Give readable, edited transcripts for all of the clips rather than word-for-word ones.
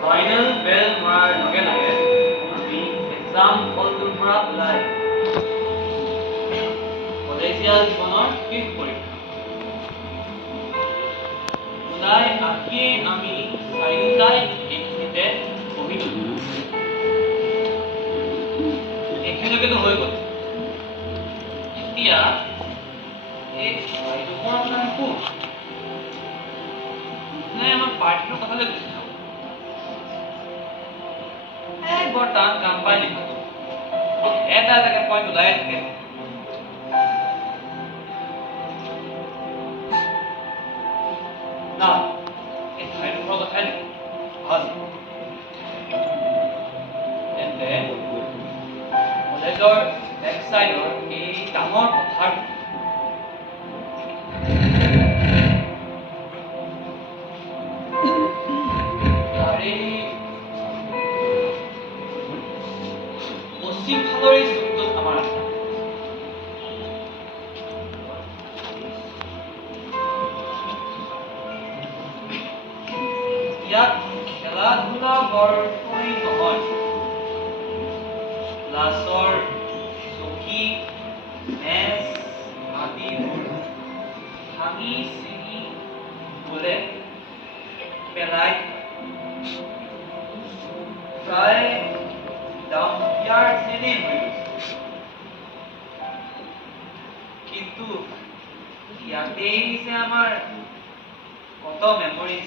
Final বেল মৰাৰ লগে লগে আমি এক্সাম হলটোৰ পৰা ওলাই কলেজীয়া জীৱনৰ শেষ পৰীক্ষা ওলাই আহিয়ে আমি চাৰিওটাই এইখিনিতে বহিলো এইখিনিলৈকেতো হৈ গ'ল এতিয়া এই বাইদেউৰ আপোনাৰ কোন নাই আমাৰ পাৰ্টিটোৰ কথালৈ গুচি যাওঁ বৰ টান কাম পাই লিখাটো এটা এটাকে পইণ্ট ওলাই থাকে না এই ঠাইডোখৰৰ কথাই লিখো ভাল তেন্তে কলেজৰ বেক চাইডৰ এই ডাঙৰ পথাৰ পশ্চিম ফালৰ এই চুকটোত আমাৰ আছে ইয়াত খেলা ধূলা বৰকৈ নহয় ক্লাছৰ চকী মেজ আদিবোৰ ভাঙি চিঙি গ'লে পেলাই প্ৰায় ডাম্পিয়াৰ যেনেই হৈ গৈছে কিন্তু ইয়াতেই যে আমাৰ কত মেমৰিজ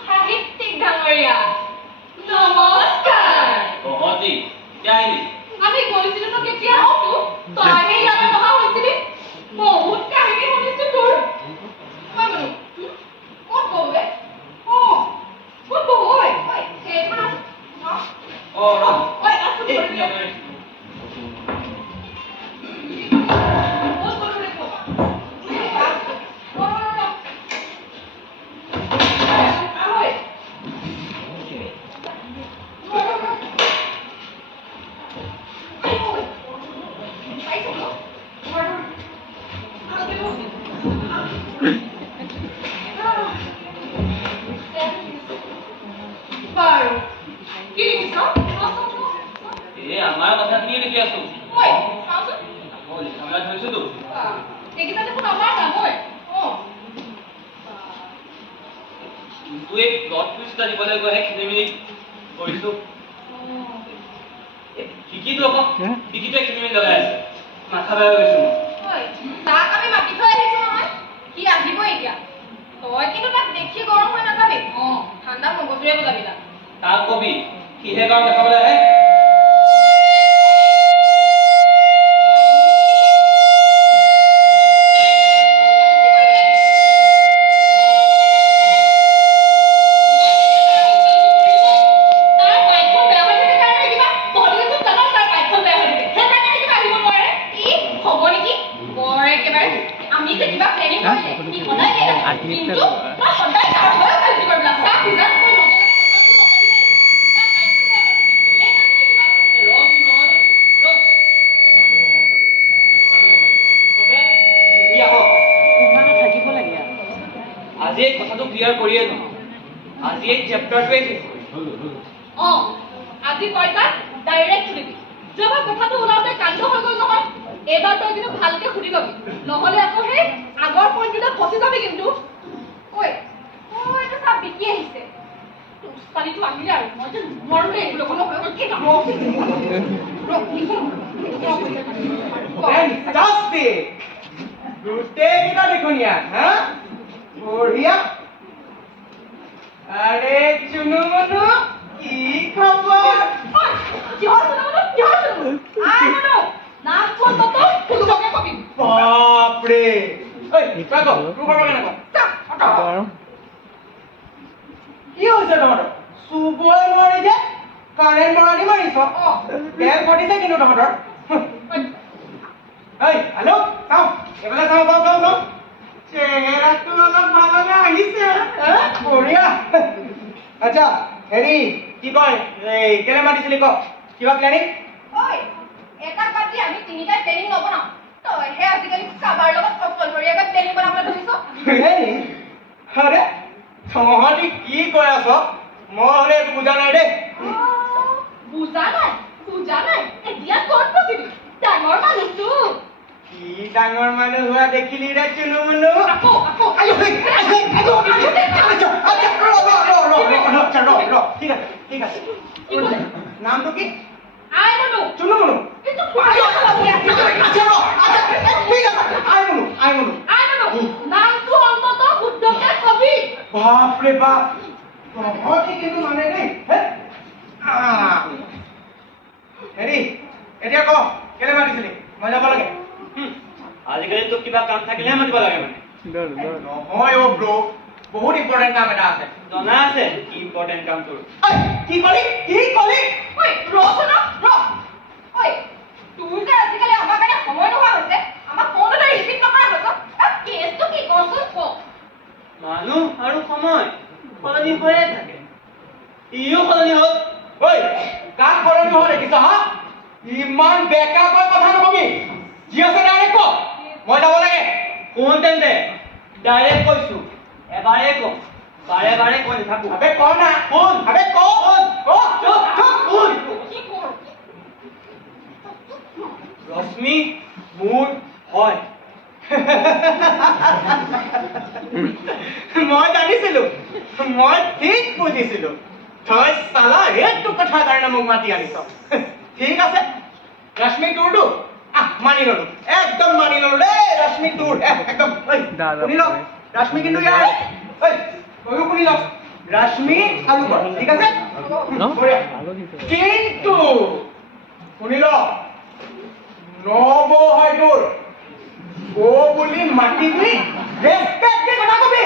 সাহিত্যিক ডাঙৰীয়া নমস্কাৰ তহঁতি কেতিয়া আহিলি আমি গৈছিলো ন কেতিয়া হতো তইহে ইয়ালৈ নহা হৈছিলি বহুত কাহিনী শুনিছো তোৰ মই বোলো ক'ত গ'লে ক'ত গ'ল ঐ সেইখন ঐ আছো আমাৰ কথাখিনি লিখি আছো লিখা মেলা ধৰিছোতো কিন্তু এই প্লট টুইষ্ট এটা দিবলৈ গৈহে খেলি মেলি কৰিছো শিকিটো আকৌ শিকিটোৱে খেলি মেলি লগাই আছে মাথা বেয়া হৈ গৈছো তাক আমি মাতি থৈ আহিছো নহয় কি আহিব এতিয়া তই কিন্তু তাক দেখি গৰম হৈ নাযাবি ঠাণ্ডা মগজুৰে বুজাবি তাক কবি কিহে কাৰণ দেখাবলৈ আহে আজি এই কথাটো ক্লিয়াৰ কৰিয়ে লওঁ আজি এই চেপ্টাৰটোৱে শেষ আজি তই তাক ডাইৰেক্ট সুধিবি যোৱাবাৰ কথাটো ওলাওঁতে কাণ্ড হৈ গ'ল নহয় এইবাৰ তই কিন্তু ভালকে সুধি ল'বি নহ'লে আকৌ সেই আগৰ পইণ্টটোতে ফচি যাবি কিন্তু ঐ এইটো চাপ বিকি আহিছে ছোৱালীটো আহিলে আৰু মই যে নোৱাৰো এইবোৰ গোটেইকেইটা দেখোন ইয়াত হা বঢ়িয়া আৰে চুনু মনু কি খবৰ বাপৰে কি হৈছে তহঁতৰ চুবই নোৱাৰি যে কাৰেণ্ট মৰাদি মাৰিছ তেল ফাটিছে কিন্তু তহঁতৰ হেল্ল' চাওঁ এইফালে চাওঁ চাওঁ চাওঁ চাওঁ চেহেৰাটো অলপ ভাললৈ আহিছে বঢ়িয়া আচ্ছা হেৰি কি কয় এই কেলে মাতিছিলি ক কিবা প্লেনিং এটা পাতি আমি তিনিটাই প্লেনিং নবনাওঁ তইহে আজিকালি কাবাৰ লগত অকলশৰীয়াকৈ প্লেনিং বনাবলৈ ধৰিছ আৰে তহঁতি কি কৈ আছ মই হলে একো বুজা নাই দেই বুজা নাই এতিয়া ক'ত বুজিবি ডাঙৰ মানুহটো কি ডাঙৰ মানুহ হোৱা দেখিলি ৰে চুনু মুনু আকৌ ঠিক আছে নামটো কি আই মনু চুনু মুনু কিন্তু পাগল আই মুনু নামটো অন্তত শুদ্ধকে কবি বাপৰে বাপ তহঁতি কিন্তু মানে দেই হেৰি এতিয়া ক কেলে মাতিছিলি মই যাব লাগে আজিকালি তোক কিবা কাম থাকিলেহে মাতিব লাগে মানে নহয় অ' ব্ৰ বহুত ইম্পৰ্টেণ্ট কাম এটা আছে জনা আছে কি ইম্পৰ্টেণ্ট কাম তোৰ কি কলি ঐ ৰচনা ঐ তোৰ যে আজিকালি আমাৰ কাৰণে সময় নোহোৱা হৈছে আমাক ফোন এটা ৰিচিভ নকৰা হৈছ কেছটো কি কচোন ক মানুহ আৰু সময় সলনি হৈয়ে থাকে ইও সলনি হ'ল ঐ কাক সলনি হোৱা দেখিছ হা ইমান বেকাকৈ কথা নকবি যি আছে ডাইৰেক্ট ক মই যাব লাগে কোন তেন্তে ডাইৰেক্ট কৈছো এবাৰে কম বাৰে বাৰে কৈ নাথাকো আবে ক না কোন আবে ক চুপ কোন কি কৰ ৰশ্মি মোৰ হয় মই জানিছিলো মই ঠিক বুজিছিলো তই চালা এইটো কথাৰ কাৰণে মোক মাতি আনিছ ঠিক আছে ৰশ্মি তোৰটো মানি ললো একদম মানি ললো দেই ৰশ্মি তোৰ একদম শুনি ল ৰশ্মি কিন্তু ইয়াৰ তয়ো শুনি ল ৰশ্মি চালু কৰ ঠিক আছে কিন্তু শুনি ল নব হয় তোৰ ও বুলি মাতিবি ৰেসপেক্ট দি কথা কবি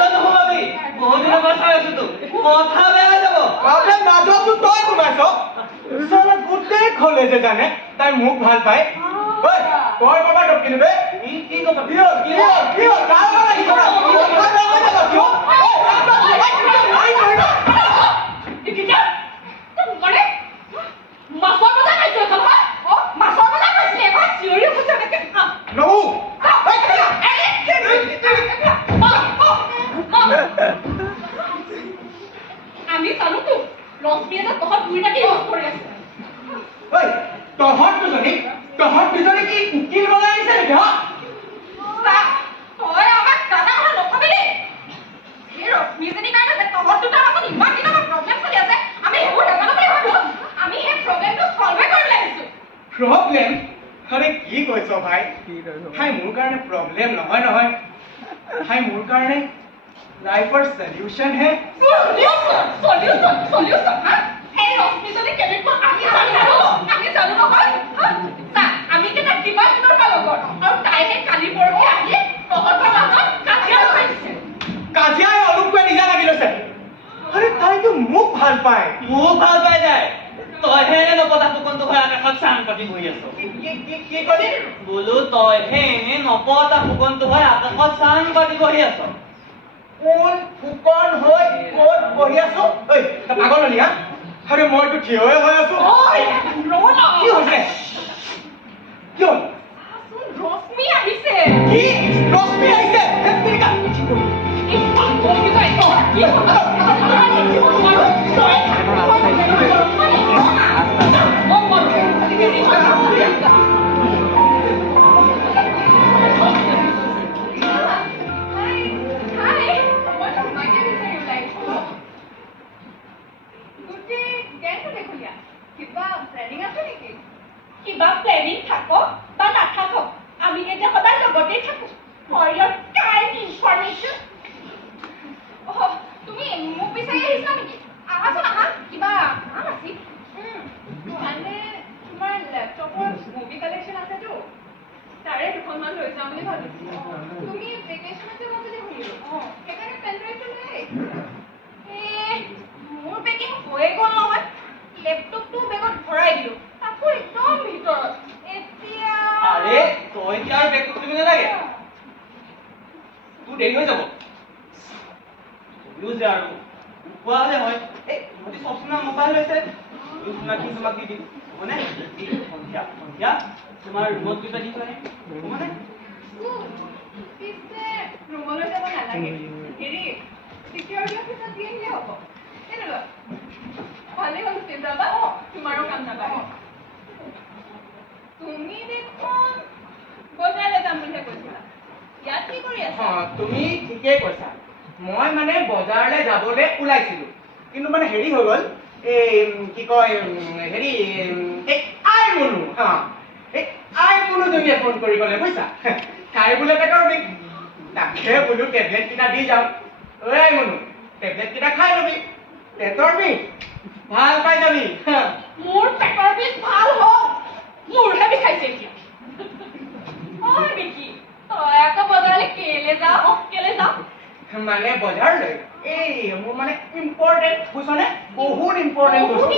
নোসোমাবি বহুত দিনৰ পৰা চাই আছো তোক কথা বেয়া হৈ যাব প্ৰব্লেম মাজতো তই সোমাইছ চালা গোটেই কলেজে জানে তাই মোক ভাল পায় ঐ তই কবা টকিলি বে কি কথা কিয় তাৰ কথা কি কৰা কথা বেয়া হৈ যাব কিয় দেখিছা মানে মাছৰ মজা খাইছো নহয় মাছৰ মজা খাইছিলে এবাৰ চিঞৰি উঠিছে এনেকে নহু আমি চালোতো ৰশ্মিয়ে যে তহঁত দুইটাকে ইউজ কৰি আছে ঐ তহঁত দুজনী কি উকিল বনাই আনিছে নেকি হা তই আমাক জানা কথা নকবি দেই এই ৰশ্মিজনীৰ কাৰণে যে তহঁত দুটাৰ মাজত ইমান দিনৰ প্ৰব্লেম চলি আছে আমি সেইবোৰ নাজানো বুলি ভাবো আমি সেই প্ৰব্লেমটো সলভে কৰিবলৈ আহিছো প্ৰব্লেম আৰে কি কৈছ ভাই ভাই মোৰ কাৰণে প্ৰব্লেম নহয় ভাই মোৰ কাৰণে লাইফৰ সলিউশন হে সলিউশন হা এই ৰশ্মিজনী কেনেকুৱা আমি জানো নহয় আমি কেনে কিমান দিনৰ পৰা লগৰ আৰু তাইহে কালি পৰহি আহি তহঁতৰ মাজত কাজিয়া লগাইছে কাজিয়াই অলপকৈ নিজা লাগি লৈছে আরে তাইতো মোক ভাল পায় মোক ভাল পাই যায় তইহে নপতা ফুকনটো হৈ আকাশত চাং পাতি বহি আছ কি কলি বোলো তইহে নপতা ফুকনটো হৈ আকাশত চাং পাতি বহি আছ কোন ফুকন হৈ ক'ত বহি আছো ঐ পাগল হলি হা আরে মইতো থিয় হৈ আছো কি হৈছে কি হ'ল ৰশ্মি আহিছে কি ৰশ্মি আহিছে কিবা প্লেনিং থাকক বা নাথাকক আমি এতিয়া সদায় লগতেই থাকো ফৰ ইয়ৰ কাইণ্ড ইনফৰমেশ্যন তুমি মোক বিচাৰি আহিছা নেকি আহাচোন আহা কিবা কাম আছিল মানে তোমাৰ লেপটপৰ মুভি কালেকশ্যন আছেতো তাৰে দুখনমান লৈ যাম বুলি ভাবিছোঁ তুমি ভেকেশ্যনতে মই বুলি শুনিলোঁ সেইকাৰণে পেন ড্ৰাইভটো লৈ মোৰ পেকিং হৈয়ে গ'ল নহয় লেপটপটো বেগত ভৰাই দিলোঁ তাকো একদম ভিতৰত এতিয়া আৰে তই কি আৰ বেগ খুলিব নালাগে তোৰ দেৰি হৈ যাব ইউজ আৰু কোৱা হলে হয় এই মতি সবসময় মোবাইল লৈছে ইউজ তোমাক দি দিম মানে সন্ধিয়া তোমাৰ ৰুমত গৈ দি থৈ আহিম মানে পিছে ৰুমলৈ যাব নালাগে হেৰি চিকিউৰিটি কোৰিয়াগ্ৰাফী এটা দি আহিলে হ'ব এনেকুৱা ভালেই হ'ল যাবা তোমাৰো কাম নাপায় তুমি দেখোন বজাৰলৈ যাম বুলিহে কৈছিলা ইয়াত কি কৰি আছা তুমি ঠিকেই কৈছা মই মানে বজাৰলৈ যাবলৈ ওলাইছিলো কিন্তু মানে হেৰি হৈ গ'ল এই কি কয় হেৰি এই আই মনু এই আই মনুজনীয়ে ফোন কৰি গ'লে বুজিছা তাই বোলে পেটৰ বিষ তাকে বোলো টেবলেট কেইটা দি যাওঁ ঐ আই মনু টেবলেট কেইটা খাই ল'বি পেটৰ বিষ ভাল পাই যাবি মোৰ পেটৰ বিষ ভাল হওক মোৰহে বিষাইছে এতিয়া ঐ বিকি তই আকৌ বজাৰলৈ কেলে যাওঁ মানে বজাৰলৈ এই মোৰ মানে ইম্পৰ্টেণ্ট বুজিছনে বহুত ইম্পৰ্টেণ্ট বস্তু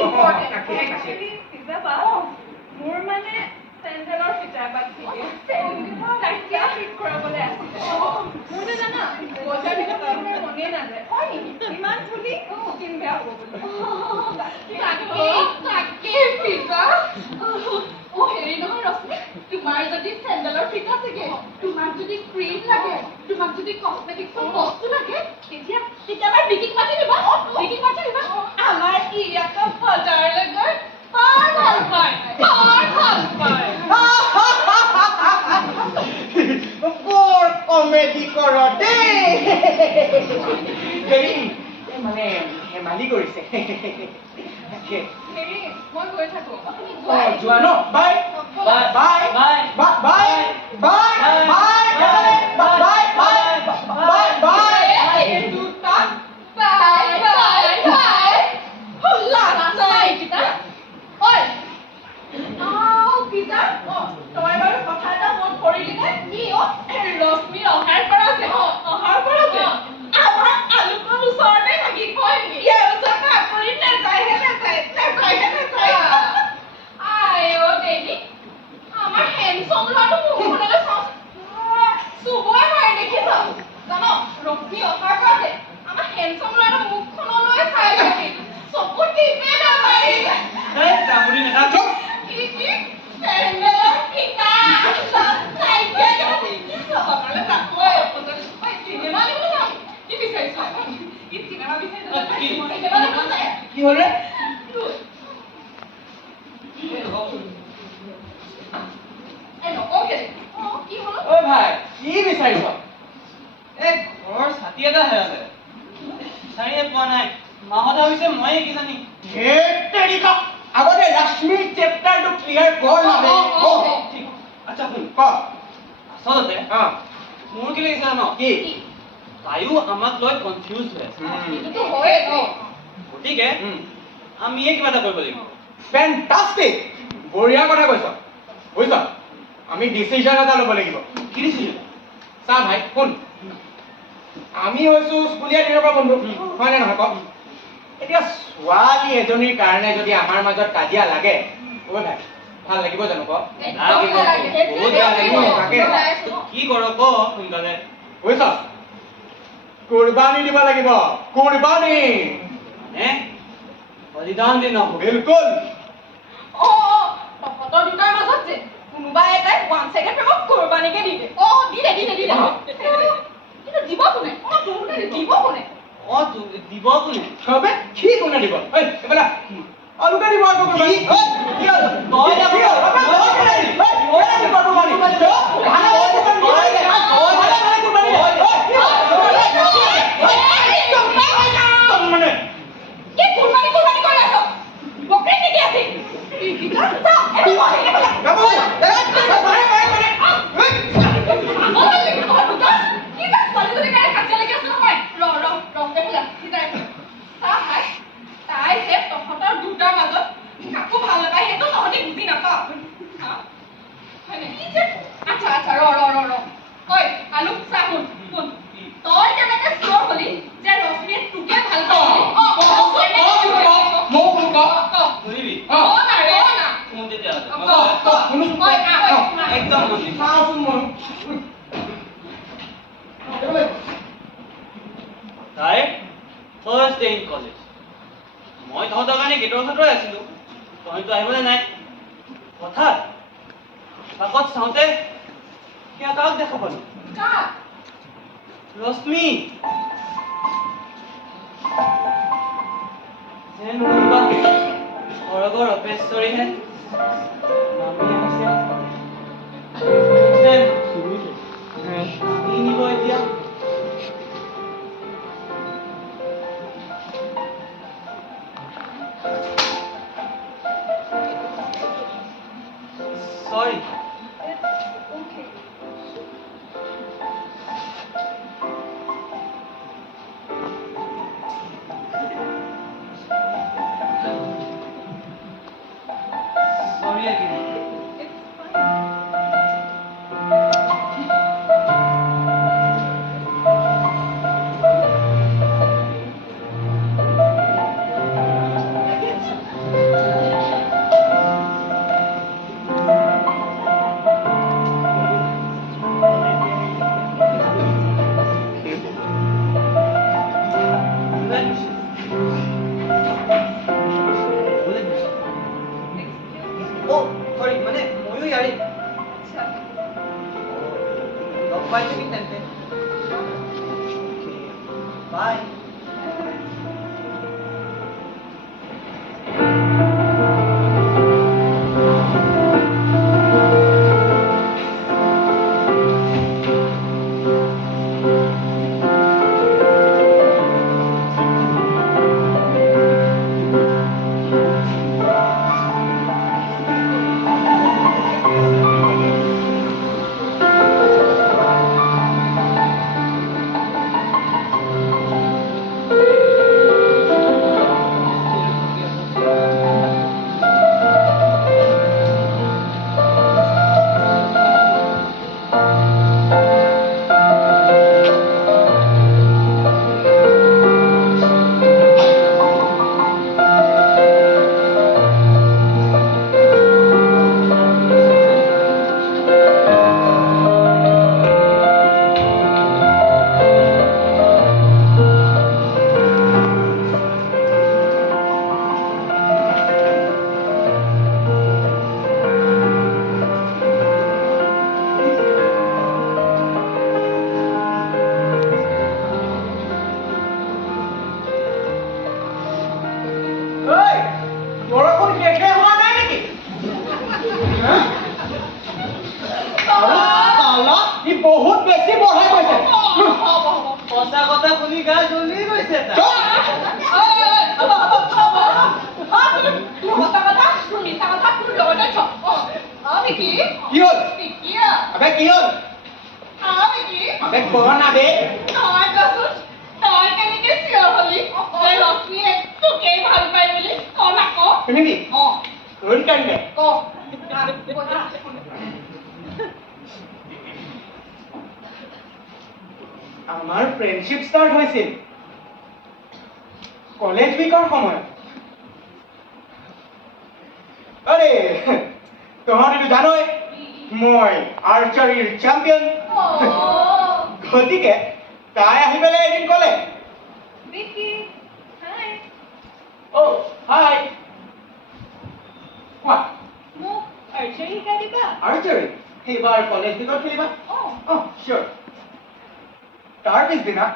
মোৰ মানে চেণ্ডেলৰ ফিটা বাচিলে তাকে ঠিক কৰাবলৈ আছিলে মোৰ যে জানা বজাৰ বিলাকৰ মনে নাযায় হয় নেকি ইমান ধুলি স্কিন বেয়া হ'ব বুলি তাকে ফিটা হেৰি নহয় ৰশ্মি তোমাৰ যদি চেণ্ডেলৰ ফিট আছেগে তোমাক যদি ক্ৰীম লাগে তোমাক যদি কসমেটিক্সৰ বস্তু লাগে তেতিয়া আমাৰ বিকিং মাতি দিবা আমাৰ ই আকৌ বজাৰলৈ গৈ ভাল পায় বৰ কমেডি কৰ দেই হেৰি মানে ধেমালি কৰিছে হেৰি মই গৈ থাকো যোৱা ন bye bye bye bye bye bye bye bye bye bye দুটা বাই লাগাই কিটা ঐ পিতা তই বাৰু কথা এটা মন কৰিলি নে কি ৰশ্মি অহাৰ পৰা যে আমাৰ আলুকৰ ওচৰতে থাকি কয় ইয়াৰ ওচৰত কৰি নাযায়হে নাযায় আই দেৱী আমাৰ হেণ্ডচম ল'ৰাটো মুখখনলৈ চাওঁ চুবই নোৱাৰি দেখিছ জান ৰশ্মি অহাৰ পৰা যে আমাৰ হেণ্ডচম ল'ৰাটো মুখখনলৈ চাই থাকি চকু টিপে নাপাৰি চেণ্ডেলৰ ফিটা কি হলে ঐ ভাই কি বিচাৰিছ এই ঘৰৰ ছাতি এটা হেৰালে বিচাৰিয়ে পোৱা নাই মাহঁতে ভাবিছে ময়ে কিজানি আগতে লক্ষ্মীৰ চেপ্টাৰটো ক্লিয়াৰ কৰ ঠিক আচ্ছা শুন ক আচলতে মোৰ কি লাগিছে জান কি তাইও আমাক লৈ কনফিউজ হৈ আছে গতিকে আমিয়ে কিবা এটা কৰিব লাগিব ফেণ্টাষ্টিক বঢ়িয়া কথা কৈছ বুজিছ আমি ডিচিজন এটা ল'ব লাগিব কি ডিচিজন চা ভাই শুন আমি হৈছো স্কুলীয়া দিনৰ পৰা বন্ধু হয় নে নহয় ক এতিয়া ছোৱালী এজনীৰ কাৰণে যদি আমাৰ মাজত কাজিয়া লাগে ঐ ভাই ভাল লাগিব জানো ক বহুত বেয়া লাগিব কি কৰ ক সোনকালে বুজিছ কুৰবানী দিব লাগিব কুৰবানী বলিদান দিন বিলকুল তহঁতৰ দুটাৰ মাজত যে কোনোবা এটাই ওৱান চাইডে প্ৰেমক কুৰবানীকে দিলে দিলে কিন্তু দিব কোনে দিব কোনে দিব কোনে সবে কি কোনে দিব এই এবেলা আলুকে দিব আকৌ কুৰবানী কি হ'ল তই দিব তাই ফাৰ্ষ্ট ডে ইন কলেজ মই তহঁতৰ কাৰণে গেটৰ ওচৰত আছিলো তহঁতো আহিবলৈ নাই হঠাৎ কাকত চাওঁতে সেয়া কাক দেখা পালো ৰশ্মি যেন কোনোবা স্বৰ্গৰ অপেশ্বৰীহে নামি আহিছে যেন নামি নিব এতিয়া Sorry. Okay. Sorry again. It's fine. Oh, sorry, মানে ময়ো ইয়াৰে আচ্ছা লগ পাই থাকিম তেন্তে বাই বহুত বেছি বঢ়াই গৈছে সঁচা কথা শুনি গা জ্বলি গৈছে তাৰ কি হ'ল আবে কি হ'ল আবে কোৱা না বে তুমি কি ৰন কান্দে আমাৰ ফ্ৰেণ্ডশ্বিপ ষ্টাৰ্ট হৈছিল কলেজ উইকৰ সময়ত আৰে তহঁতেতো জানই মই আৰ্চাৰীৰ চেম্পিয়ন গতিকে তাই আহি পেলাই এদিন ক'লে অ' হাই কোৱা আৰ্চাৰী সেইবাৰ কলেজ উইকত খেলিবা অ' চিয়'ৰ তাৰ পিছদিনা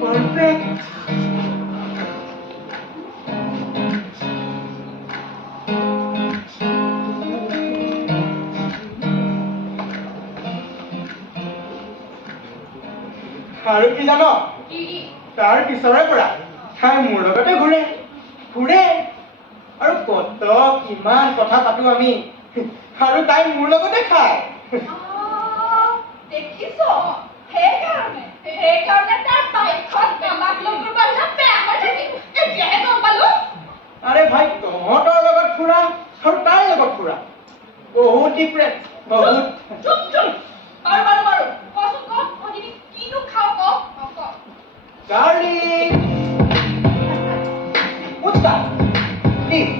perfect. আৰু কি জানো তাৰ পিছৰে পৰা তাই মোৰ লগতে ঘূৰে আৰু কত কিমান কথা পাতো আমি আৰু তাই মোৰ লগতে খায় দেখিছ সেইকাৰণে তাৰ বাইকখন আমাক লগৰ বাহিৰা বেয়া হৈ থাকিল এতিয়াহে গম পালো আৰে ভাই তহঁতৰ লগত ফুৰা আৰু তাইৰ লগত ফুৰা বহুত ডিফাৰেন্স বহুত চুপ চুপ বাৰু কচোন ক অদিনি কিনো খাও ক ডাৰ্লিং পুচকা প্লিজ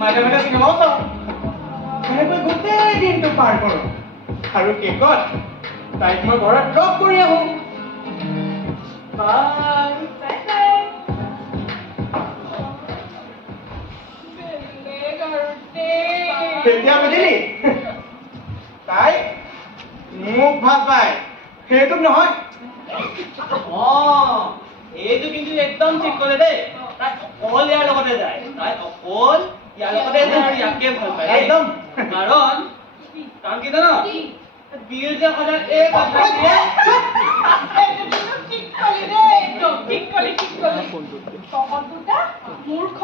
মাজে মাজে চিনেমাও চাওঁ এনেকৈ গোটেই দিনটো পাৰ কৰোঁ আৰু কেকত তাইক মই ঘৰত ড্ৰপ কৰি আহোঁ বাই কেতিয়া বুজিলি তাই মোক ভাল পায় সেইটোক নহয় এইটো কিন্তু একদম ঠিক কৰে দেই তাই অকল ইয়াৰ লগতে যায় তাই অকল ইয়াৰ লগতে যায় আৰু ইয়াকে ভাল পায় একদম কাৰণ কি জানো বিল যে সদায় এই কথা দিয়ে ঠিক কলি তহঁত দুটা মূৰ্খ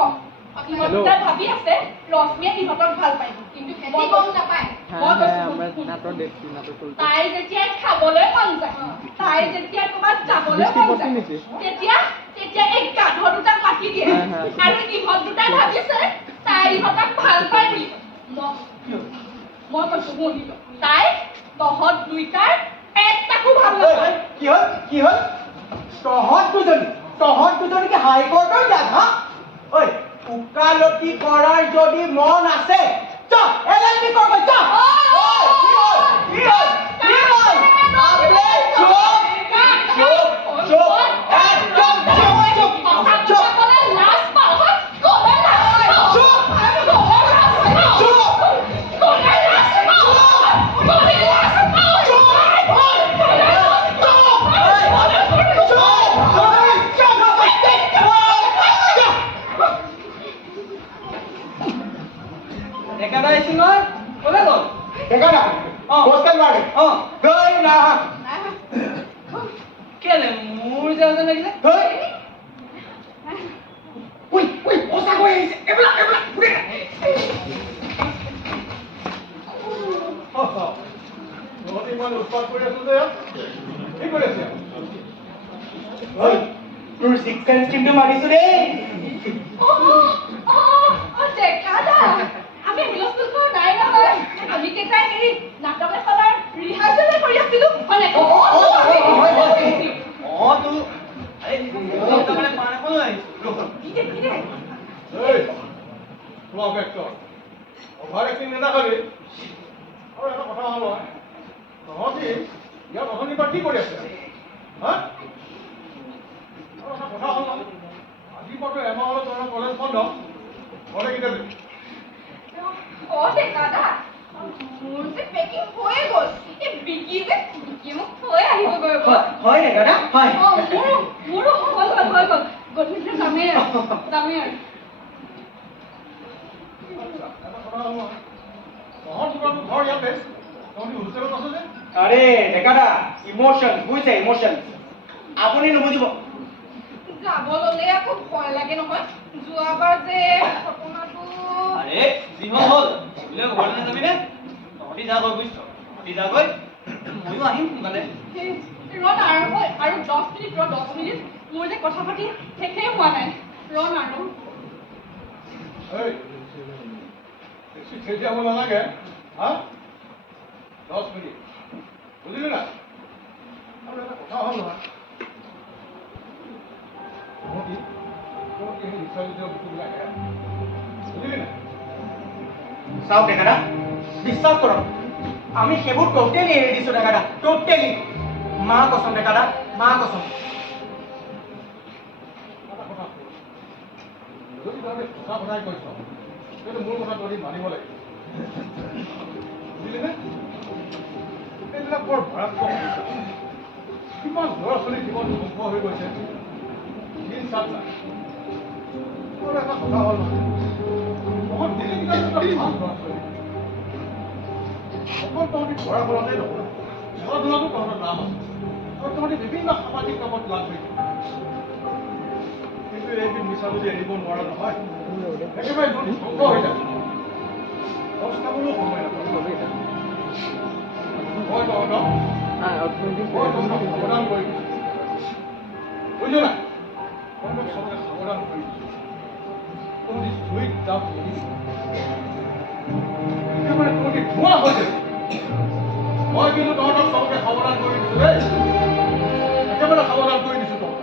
ইহঁত দুটা ভাবি আছে ৰশ্মিয়ে ইহঁতক ভাল পায় কিন্তু মই গম নাপায় তাই যেতিয়া খাবলৈ মন যায় তাই যেতিয়া তোমাক যাবলৈ মন যায় তেতিয়া এই গাধ দুটাক মাতি দিয়ে আৰু ইহঁত দুটাই ভাবিছে তাই ইহঁতক ভাল পায় বুলি মই কৈছো শুনি তাই তহঁত দুইটাৰ একটাকো ভাল নাপায় কি হ'ল তহঁত দুজনীকে হাইকোৰ্টৰ যাত হা ঐ উকালতি কৰাৰ যদি মন আছে LLB কৰিব মোৰ যে লাগিলে তোৰ ছিক্স চেন্স কিন্তু মানিছো দেই আমি হুলস্থুল কৰো নাই নহয় আমি কেইটাই হেৰি নাটক এখনৰ ৰিহাৰ্চেল কৰি আছিলো মানে মোৰ যে পেকিং হৈয়ে গ'ল এই বিকি মোক থৈ আহিব গৈ হয় নে দাদা হয় মোৰো হৈ গ'ল গধূলি যামেই আৰু আৰে ডেকাদা ইমোশন বুজিছে ইমোশন আপুনি নুবুজিব যাব ল'লে আকৌ ভয় লাগে নহয় যোৱাবাৰ যে ঘটনাটো আৰে যি হ'ল বোলে ঘৰলৈ নাযাবিনে তহঁতি যা গৈ বুজিছ তহঁতি যা গৈ ময়ো আহিম সোনকালে ৰন আৰু 10 মিনিট মোৰ যে কথা পাতি শেষেই হোৱা নাই ৰন আৰু নালাগে হা 10 মিনিট বুজিলি না আৰু এটা কথা হ'ল নহয় বুজিলি না চাওক ডেকাদা বিশ্বাস কৰক আমি সেইবোৰ টোটেলি এৰি দিছোঁ ডেকাদা টোটেলি মা কচম ডেকাদা মা কচম যদি তহঁতে সঁচা কথাই কৈছ তেন্তে মোৰ কথা তহঁতি মানিব লাগিব বুজিলিনে এইবিলাক বৰ ভয়াত্মক কিমান ল'ৰা ছোৱালীৰ জীৱন ধ্বংস হৈ গৈছে দিন চাপ নাই তোৰ এটা কথা হ'ল বহুত দিনে ভাল ল'ৰা ছোৱালী অকল তহঁতি পঢ়া শুনাতে নহয় খেলা ধূলাতো তহঁতৰ নাম আছে আৰু তহঁতি বিভিন্ন সামাজিক কামত লাভ হৈছে কিন্তু এইবিধ মিছা যদি এৰিব নোৱাৰা নহয় একেবাৰে ধ্বংস হৈ যায় অৱস্থাবোৰো সময় নাপায় মই তহঁতক সাৱধান কৰি দিছোঁ বুজিছ নাই তহঁতক চবকে সাৱধান কৰি দিছোঁ তহঁতি চুইত যাওক একেবাৰে তহঁতি ধোঁৱা হৈ যাব মই কিন্তু তহঁতক চবকে সাৱধান কৰি দিছোঁ দেই একেবাৰে সাৱধান কৰি দিছোঁ তহঁতক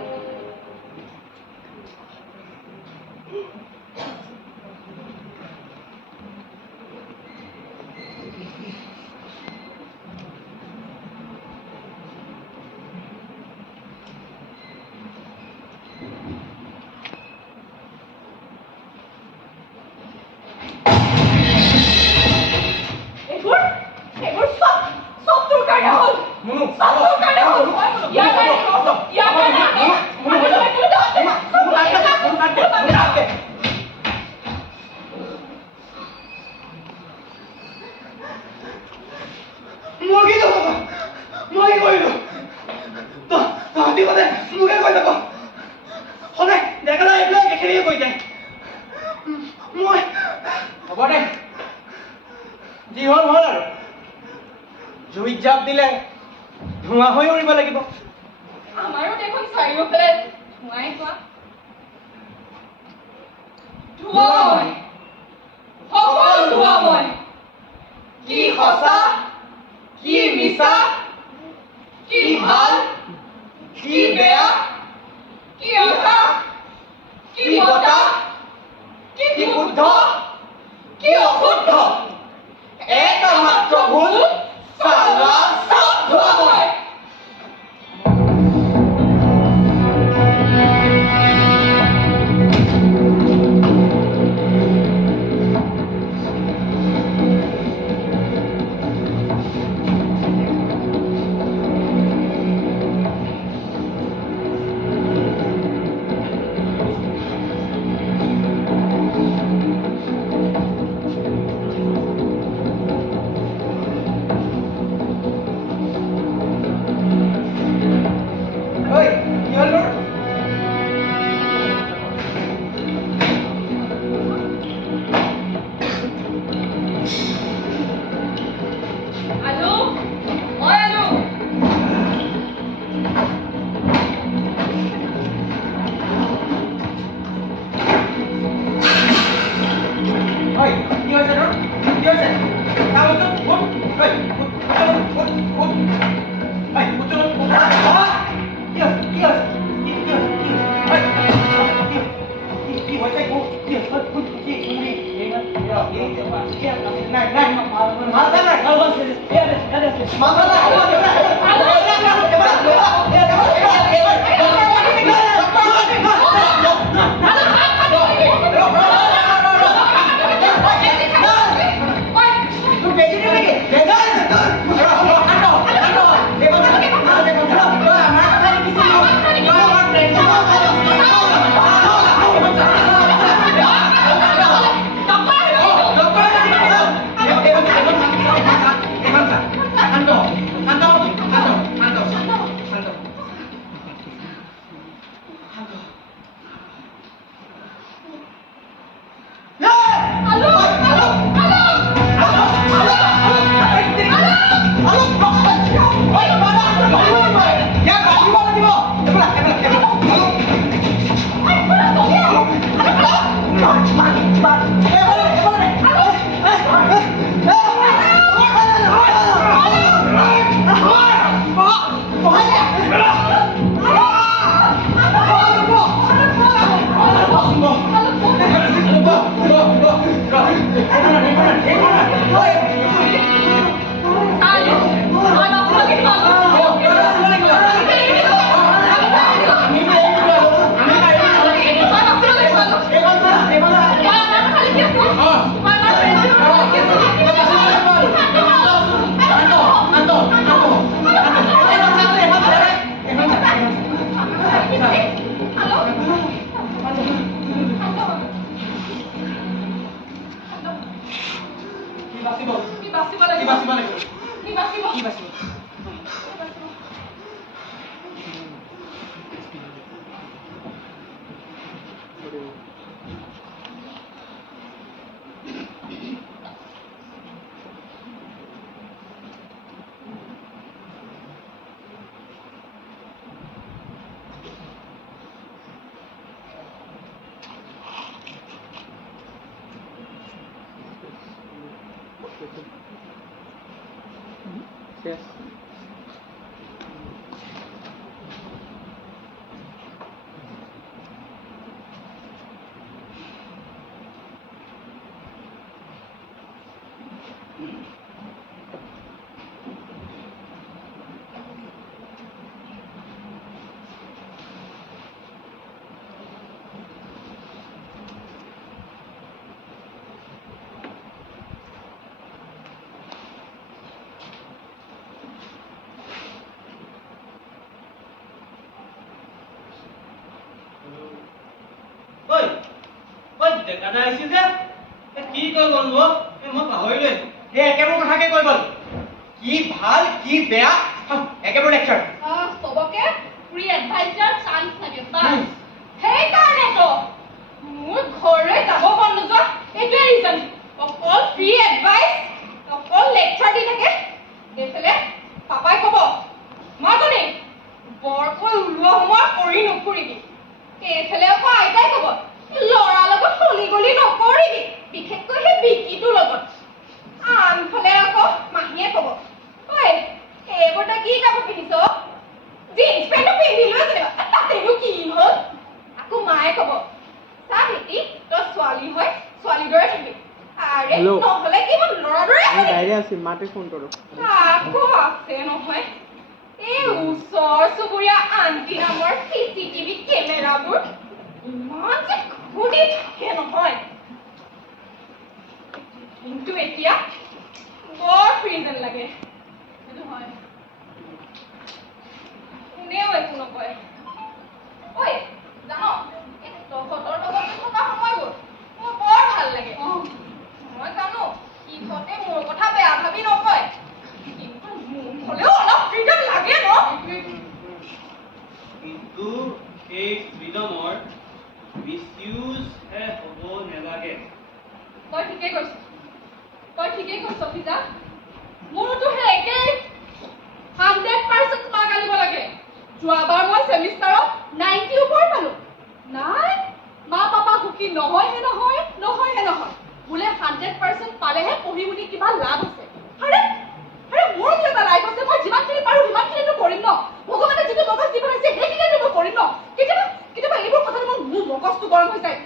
যি হ'ল হ'ল আৰু জুইত জাপ দিলে ধোঁৱা হৈ উৰিব লাগিব আমাৰো দেখোন চাৰিওফালে ধোঁৱাই ধোঁৱা ধোঁৱাময় সকলো ধোঁৱাময় কি সঁচা কি মিছা কি ভাল কি বেয়া কি আকাশ কি বতাহ কি শুদ্ধ কি অশুদ্ধ এটা মাত্ৰ ভুল চালা চব ধোঁৱাময় Hey, বাচিব কি বাচিব কি লাগিব বাচিব লাগিব কি বাচিব কি বাচিব ঐ ঐ ডেকা এটা আহিছিল যে কি কৈ গ'ল মই পাহৰিলোৱে এই একেবোৰ কথাকে কৈ গ'ল কি ভাল কি বেয়া একেবোৰ লেকচাৰ সবকে ফ্ৰী এডভাইজাৰ চান্স থাকে বাস সেইকাৰণেতো মোৰ ঘৰলৈ যাব মন নোযোৱা এইটোৱে ৰিজন অকল ফ্ৰী এডভাইচ অকল লেকচাৰ দি থাকে এইফালে পাপাই ক'ব মাজনী বৰকৈ ওলোৱা সোমোৱা কৰি নুফুৰিবি এইফালে আকৌ আইতাই ক'ব ল'ৰাৰ লগত হলি গলি নকৰিবি বিশেষকৈ সেই বিকিটোৰ লগত আনফালে আকৌ মাহীয়ে ক'ব ঐ এইবোৰ তই কি কাপোৰ পিন্ধিছ জিন্স পেণ্টটো পিন্ধিলোৱে যেনিবা তাতেনো কি হ'ল আকৌ মায়ে ক'ব চা বেটি তই ছোৱালী হয় ছোৱালীৰ দৰে থাকিবি আৰে নহ'লে কি মই ল'ৰাৰ দৰে আকৌ আছে নহয় এই ওচৰ চুবুৰীয়া আন্টি নামৰ চিচিটিভি কেমেৰাবোৰ ইমান যে ঘূৰি থাকে নহয় কিন্তু এতিয়া বৰ ফ্ৰী যেন লাগে সেইটো হয় কোনেও একো নকয় ঐ জান এই তহঁতৰ লগত থকা সময়বোৰ মোৰ বৰ ভাল লাগে মই জানো সিহঁতে মোৰ কথা বেয়া ভাবি নকয় কিন্তু মোৰ হ'লেও অলপ ফ্ৰীডম লাগে ন কিন্তু সেই ফ্ৰীডমৰ মিছইউজহে হ'ব নালাগে তই ঠিকেই কৈছ ফিজা মোৰতো সেই একেই 100% মাৰ্ক আনিব লাগে যোৱাবাৰ মই ছেমিষ্টাৰত 90 ওপৰ পালো নাই মা পাপা সুখী নহয়হে নহয় বোলে 100% পালেহে পঢ়ি শুনি কিবা লাভ আছে আৰে মোৰ কি এটা লাইফ আছে মই যিমানখিনি পাৰো সিমানখিনিতো কৰিম ন ভগৱানে যিটো মগজ দি বনাইছে সেইখিনিতো মই কৰিম ন কেতিয়াবা এইবোৰ কথাটো মোৰ মগজটো গৰম হৈ যায়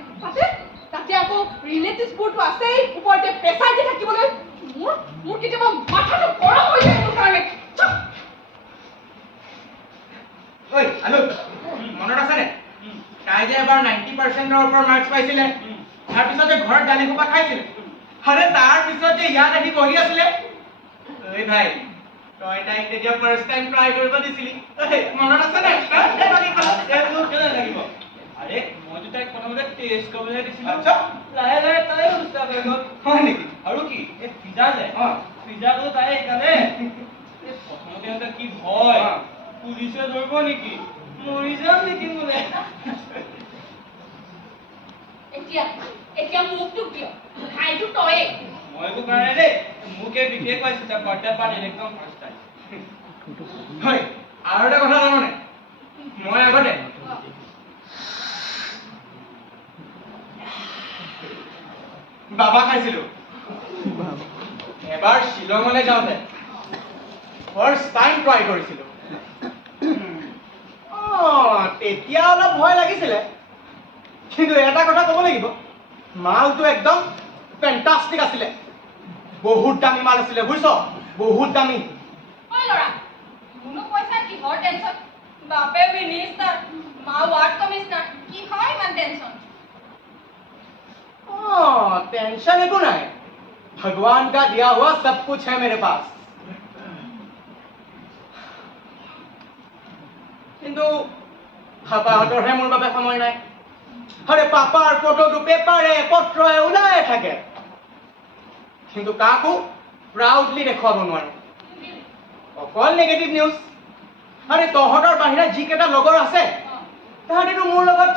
তাতে আকৌ ৰিলেটিভছবোৰতো আছেই ওপৰতে প্ৰেছাৰ দি থাকিবলৈ মোৰ কেতিয়াবা মাথাটো গৰম হৈ যায় এইটোৰ কাৰণে ঐ আলু মনত আছেনে তাই যে এবাৰ 90%ৰ ওপৰত মাৰ্কছ পাইছিলে তাৰপিছত যে ঘৰত গালি সোপা খাইছিলে আৰে তাৰপিছত যে ইয়াত আহি বহি আছিলে ঐ ভাই তই তাইক তেতিয়া ফাৰ্ষ্ট টাইম ট্ৰাই কৰিব দিছিলি মনত আছেনে কেনে লাগিব আৰে মইতো তাইক প্ৰথমতে টেষ্ট কৰিবলৈ দিছিলো লাহে লাহে তাই উৎসাহ হৈ গ'ল হয় নেকি আৰু কি এই পিজ্জা যে পিজ্জাটো তাই শিকালে প্ৰথমতে সিহঁতে কি ভয় পুলিচে ধৰিব নেকি মৰি যাম নেকি বোলে এতিয়া মুখটো কিয় খাইটো তয়ে মই একো কৰা নাই দেই মোক এই বিশেষ পাইছে তাৰ বাৰ্থডে পাৰ্টি একদম ফাৰ্ষ্ট টাইম হয় আৰু এটা কথা জাননে মই আগতে বাবা খাইছিলো এবাৰ শ্বিলঙলৈ যাওঁতে ফাৰ্ষ্ট টাইম ট্ৰাই কৰিছিলো তেতিয়া অলপ ভয় লাগিছিলে কিন্তু এটা কথা ক'ব লাগিব মালটো একদম ফেণ্টাষ্টিক আছিলে বহুত দামী মাল আছিলে বুজিছ বহুত দামী ঐ ল'ৰা কোনো পইচা কিহৰ টেনচন বাপে মিনিষ্টাৰ মা ৱাৰ্ড কমিশনাৰ কিহৰ ইমান টেনচন टेंशन एको ना है भगवान का दिया हुआ सब कुछ है मेरे पास किंतु पापाहतरहे मोर बाबे समय নাই अरे पापार फोटो तो पेपारे पत्रे उलाए থাকে কিন্তু কাকো প্ৰাউডলি দেখুৱাব নোৱাৰো অকল নেগেটিভ নিউজ আৰে তহঁতৰ বাহিৰে যিকেইটা লগৰ আছে তাহাঁতেতো মোৰ লগত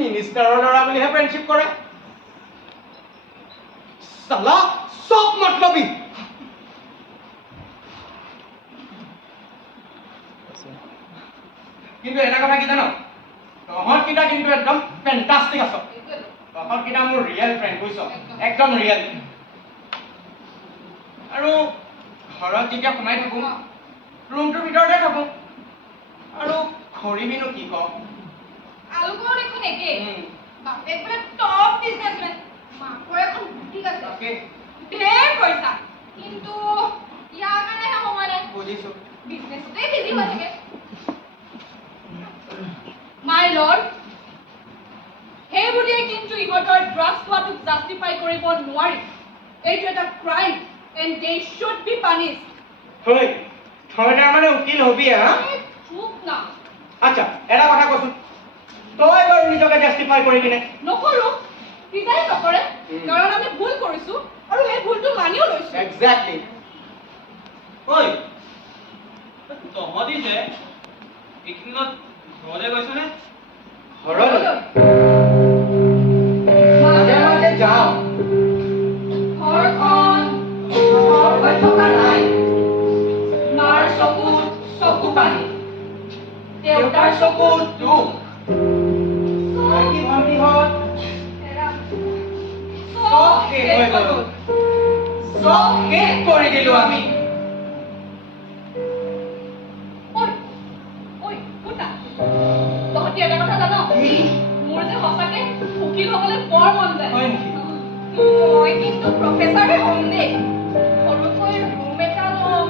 মিনিষ্টাৰৰ ল'ৰা বুলিহে ফ্ৰেণ্ডশ্বিপ কৰে চালা চব মতলবী কিন্তু এটা কথা কি জানো তহঁতকেইটা কিন্তু একদম ফেণ্টাষ্টিক আছ তহঁতকেইটা মোৰ ৰিয়েল ফ্ৰেণ্ড বুজিছ একদম ৰিয়েল আৰু ঘৰত যেতিয়া সোমাই থাকোঁ ৰুমটোৰ ভিতৰতে থাকোঁ আৰু খৰিবিনো কি কওঁ আলুকৰ দেখোন একে বাপেক বোলে টপ বিজনেছমেন মাকৰ এখন বুটিক আছে ঢেৰ পইচা কিন্তু ইয়াৰ কাৰণেহে সময় নাই বুজিছো বিজনেছতে বিজি হৈ থাকে মাই লৰ্ড সেই বুলিয়ে কিন্তু ইহঁতৰ ড্ৰাগছ খোৱাটোক জাষ্টিফাই কৰিব নোৱাৰি এইটো এটা crime and they should be punished হয় তই তাৰমানে উকিল হবি হা চুপ না আচ্ছা এটা কথা কচোন তই বাৰু নিজকে জাষ্টিফাই কৰিবিনে নকৰো পিতাই নকৰে কাৰণ আমি ভুল কৰিছো আৰু সেই ভুলটো মানিও লৈছো এক্সেক্টলি ঐ তহঁতি যে এইখিনিত ঘৰলৈ গৈছনে ঘৰলৈ মাজে মাজে যাওঁ ঘৰখন ঘৰ হৈ থকা নাই মাৰ চকুত চকু পানী দেউতাৰ চকুত দুখ ভাইটি ভণ্টিহঁত চব শেষ হৈ গ'ল চব শেষ কৰি দিলো আমি তহঁতি এটা কথা জান মোৰ যে সঁচাকে উকিল হ'বলৈ বৰ মন যায় হয় নেকি? মই কিন্তু প্ৰফেচাৰে হ'ম দেই সৰুকৈ ৰুম এটা ল'ম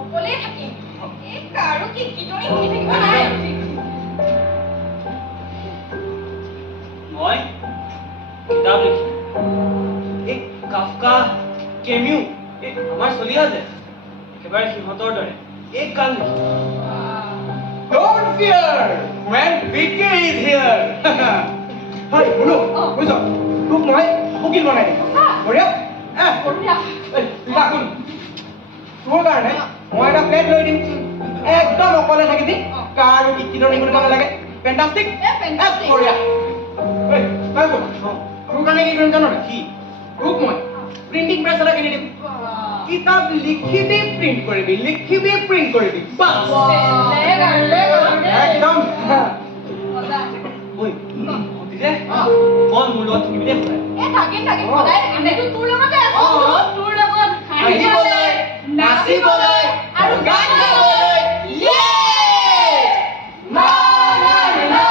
অকলেই থাকিম এই কাৰো কি কিদৰি শুনি থাকিব নাই মই কিতাপ লিখিম এই কাফকা কেমিউ এই আমাৰ চলি আছে একেবাৰে সিহঁতৰ দৰে এক গান লিখিম Don't fear when Vicky is here. Hey, Munu, বুঝছ? তোক মই উকিল বনাই দিম। বঢ়িয়া? বঢ়িয়া শুন। তোৰ কাৰণে মই এটা প্লেট লৈ দিম। একদম অকলে থাকিবি। কাৰো কিদৰি কৰিব নালাগে। ফেণ্টাষ্টিক? fantastic. বঢ়িয়া। এই, তই কোন? তোৰ কাৰণে কি কৰিম জানো? কি? তোক মই প্ৰিণ্টিং প্ৰেছ এটা কিনি দিম। কিতাপ লিখিবি প্ৰিণ্ট কৰিবি বাস একদম ঐ তহঁতি যে কল মোৰ লগত থাকিবি দেই সদায় থাকিম সদায় আমিতো তোৰ লগতে আছো তোৰ লগত হাঁহিবলৈ, নাচিবলৈ আৰু গান গাবলৈ না না না না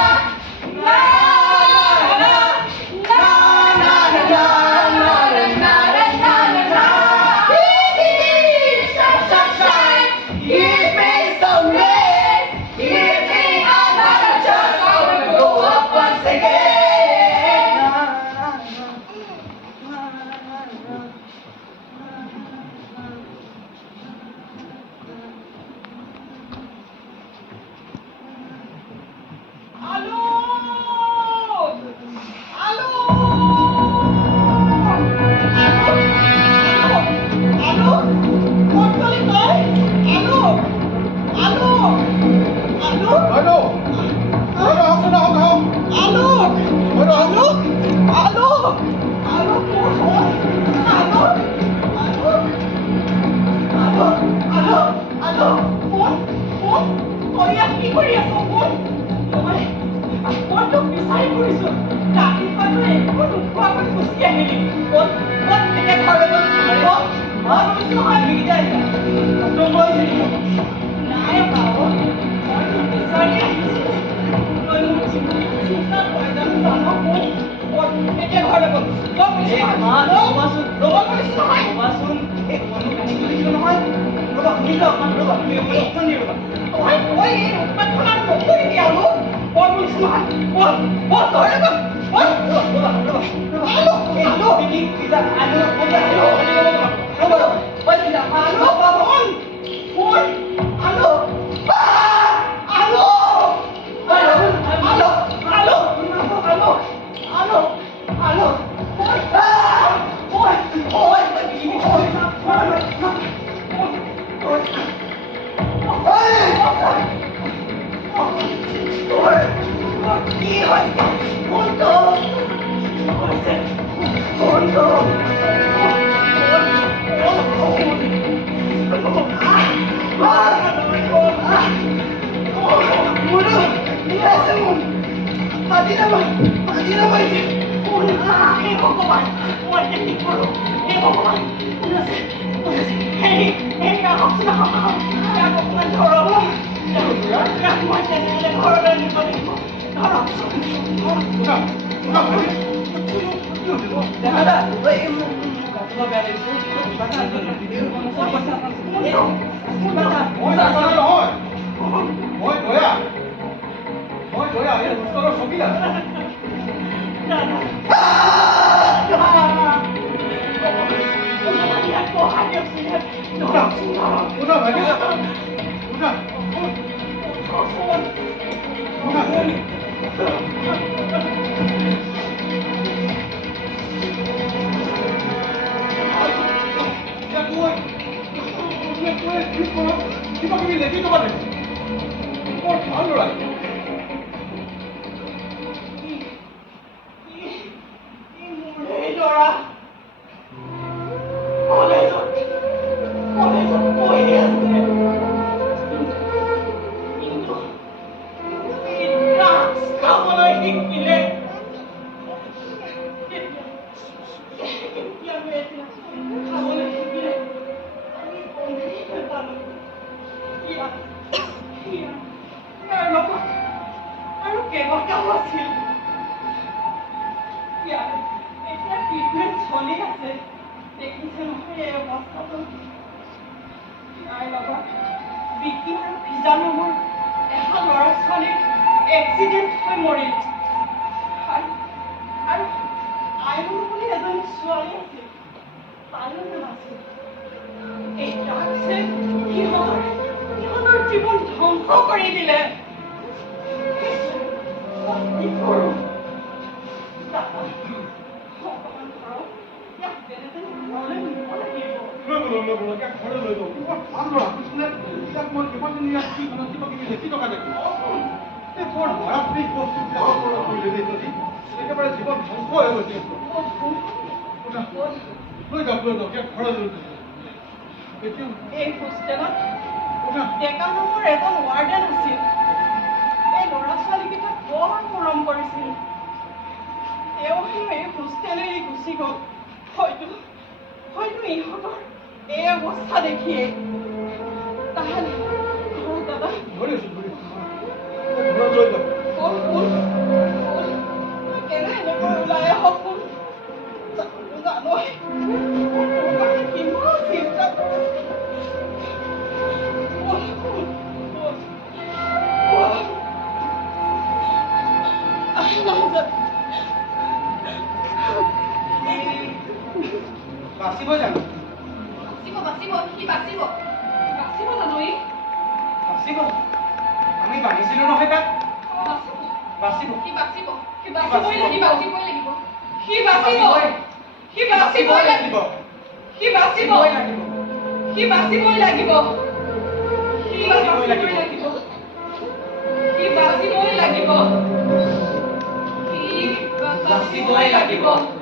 লাগিব